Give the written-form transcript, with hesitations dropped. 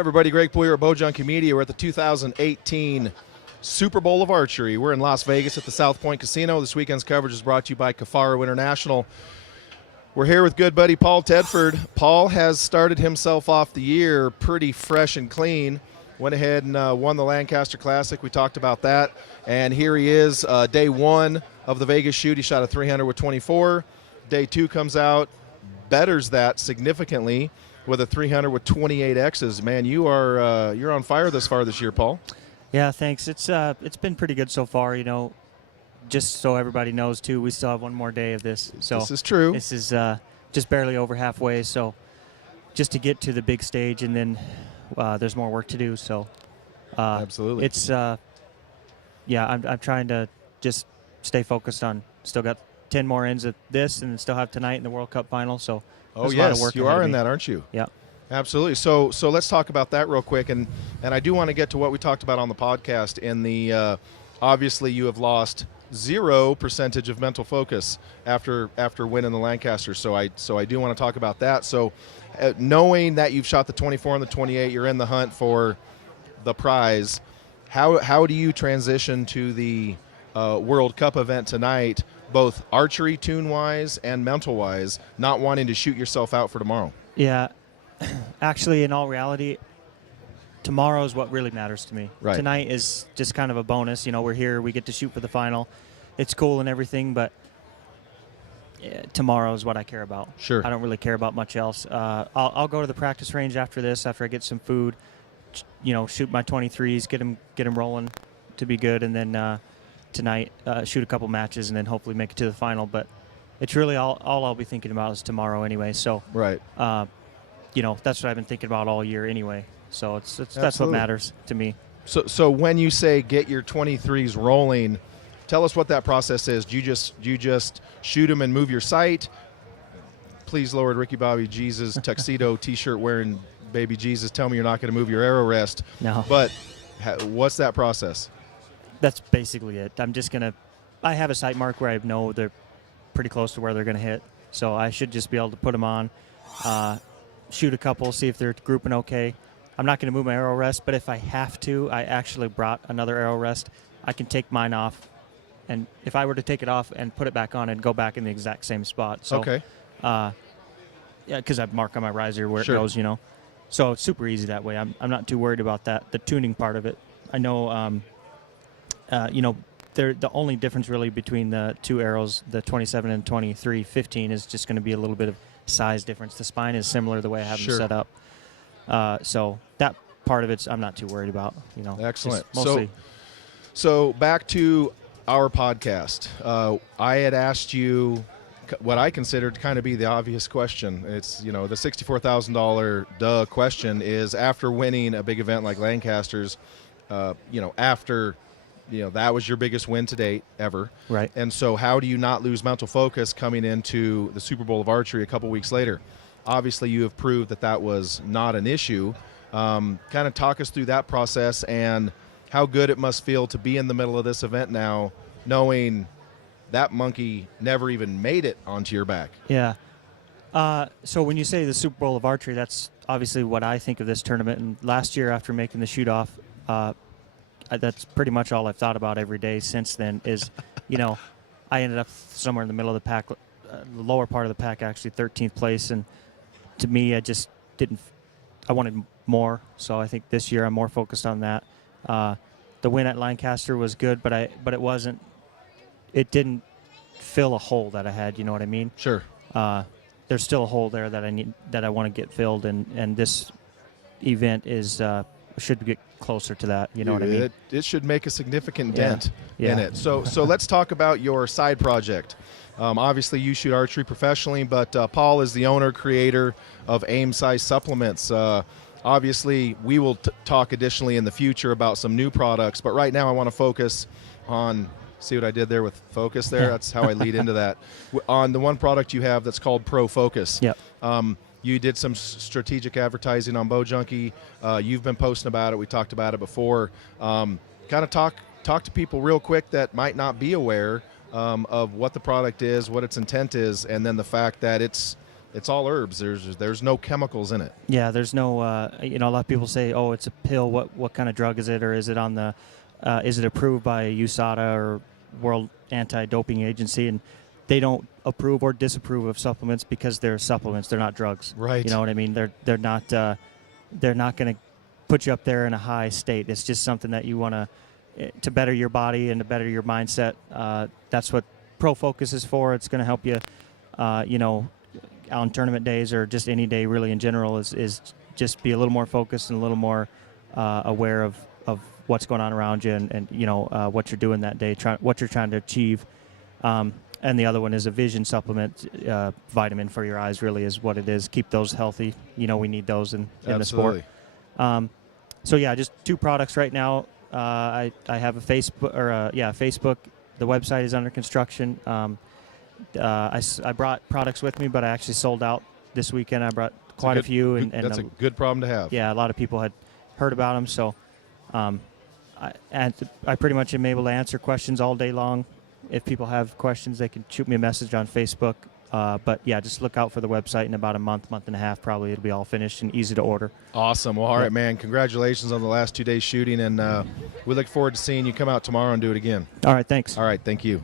Everybody, Greg Poyer at Bowjunky Media. We're at the 2018 Super Bowl of Archery. We're in Las Vegas at the South Point Casino. This weekend's coverage is brought to you by Cafaro International. We're here with good buddy Paul Tedford. Paul has started himself off the year pretty fresh and clean. Went ahead and won the Lancaster Classic. We talked about that. And here he is, day one of the Vegas shoot. He shot a 300 with 24. Day two comes out, betters that significantly with a 300 with 28 X's. Man, you're on fire this far this year, Paul. Yeah, thanks. It's been pretty good so far. You know, just so everybody knows too, we still have one more day of this. So this is true. This is just barely over halfway. So just to get to the big stage, and then there's more work to do. So absolutely, it's yeah. I'm trying to just stay focused on. Still got 10 more ends of this, and still have tonight in the World Cup final. So. Oh, yes, you are in that, aren't you? Yeah. Absolutely. So let's talk about that real quick. And I do want to get to what we talked about on the podcast. In the obviously, you have lost 0% of mental focus after winning the Lancaster. So I do want to talk about that. So knowing that you've shot the 24 and the 28, you're in the hunt for the prize. How do you transition to the World Cup event tonight, both archery tune-wise and mental-wise, not wanting to shoot yourself out for tomorrow? Yeah. Actually, in all reality, tomorrow is what really matters to me. Right. Tonight is just kind of a bonus. You know, we're here, we get to shoot for the final. It's cool and everything, but tomorrow is what I care about. Sure. I don't really care about much else. I'll go to the practice range after this, after I get some food, you know, shoot my 23s, get them rolling to be good, and then tonight shoot a couple matches, and then hopefully make it to the final. But it's really all I'll be thinking about is tomorrow anyway. So right. You know, that's what I've been thinking about all year anyway. So that's what matters to me. So when you say get your 23s rolling, tell us what that process is. Do you just shoot them and move your sight? Please, Lord, Ricky Bobby Jesus tuxedo T-shirt wearing baby Jesus, tell me you're not going to move your arrow rest. No. But what's that process? That's basically it. I have a sight mark where I know they're pretty close to where they're going to hit. So I should just be able to put them on, shoot a couple, see if they're grouping okay. I'm not going to move my arrow rest, but if I have to, I actually brought another arrow rest. I can take mine off, and if I were to take it off and put it back on, it'd go back in the exact same spot. So, okay. Yeah, because I mark on my riser where Sure. it goes, you know. So it's super easy that way. I'm not too worried about that. The tuning part of it, I know, you know, the only difference really between the two arrows, the 27 and 23, 15, is just going to be a little bit of size difference. The spine is similar the way I have Sure. them set up. So that part of it, I'm not too worried about. You know, Excellent. Mostly. So back to our podcast. I had asked you what I considered to kind of be the obvious question. It's, you know, the $64,000 question is, after winning a big event like Lancaster's, you know, after, you know, that was your biggest win to date ever. Right. And so how do you not lose mental focus coming into the Super Bowl of Archery a couple weeks later? Obviously, you have proved that that was not an issue. Kind of talk us through that process and how good it must feel to be in the middle of this event now, knowing that monkey never even made it onto your back. Yeah. So when you say the Super Bowl of Archery, that's obviously what I think of this tournament. And last year, after making the shoot-off, that's pretty much all I've thought about every day since then is, you know, I ended up somewhere in the middle of the pack, the lower part of the pack, actually 13th place. And to me, I just I wanted more. So I think this year I'm more focused on that. The win at Lancaster was good, but it didn't fill a hole that I had. You know what I mean? Sure. There's still a hole there that I want to get filled, and this event should get closer to that. You know what I mean? It should make a significant dent Yeah. in it. So let's talk about your side project. Obviously, you shoot archery professionally, but Paul is the owner, creator of Aim Size Supplements. Obviously, we will talk additionally in the future about some new products, but right now I want to focus on, see what I did there with focus there? Yeah. That's how I lead into that. On the one product you have that's called Pro Focus. Yep. You did some strategic advertising on Bowjunky. You've been posting about it. We talked about it before. Kind of talk to people real quick that might not be aware of what the product is, what its intent is, and then the fact that it's it's all herbs. There's no chemicals in it. Yeah, there's no, a lot of people say, oh, it's a pill. What kind of drug is it? Or is it on the, is it approved by USADA or World Anti-Doping Agency? And they don't approve or disapprove of supplements because they're supplements. They're not drugs. Right. You know what I mean? They're not going to put you up there in a high state. It's just something that you want to better your body and to better your mindset. That's what Pro Focus is for. It's going to help you, on tournament days or just any day really in general is just be a little more focused and a little more aware of what's going on around you and what you're doing that day, what you're trying to achieve. And the other one is a vision supplement, vitamin for your eyes really is what it is. Keep those healthy. We need those in the sport. So yeah, just 2 products right now. I have a Facebook. The website is under construction. I brought products with me, but I actually sold out this weekend. I brought quite a few. And that's a good problem to have. Yeah, a lot of people had heard about them. So I pretty much am able to answer questions all day long. If people have questions, they can shoot me a message on Facebook. But yeah, just look out for the website in about a month and a half. Probably it'll be all finished and easy to order. Awesome. Well, all right, man. Congratulations on the last 2 days shooting, and we look forward to seeing you come out tomorrow and do it again. All right, thanks. All right, thank you.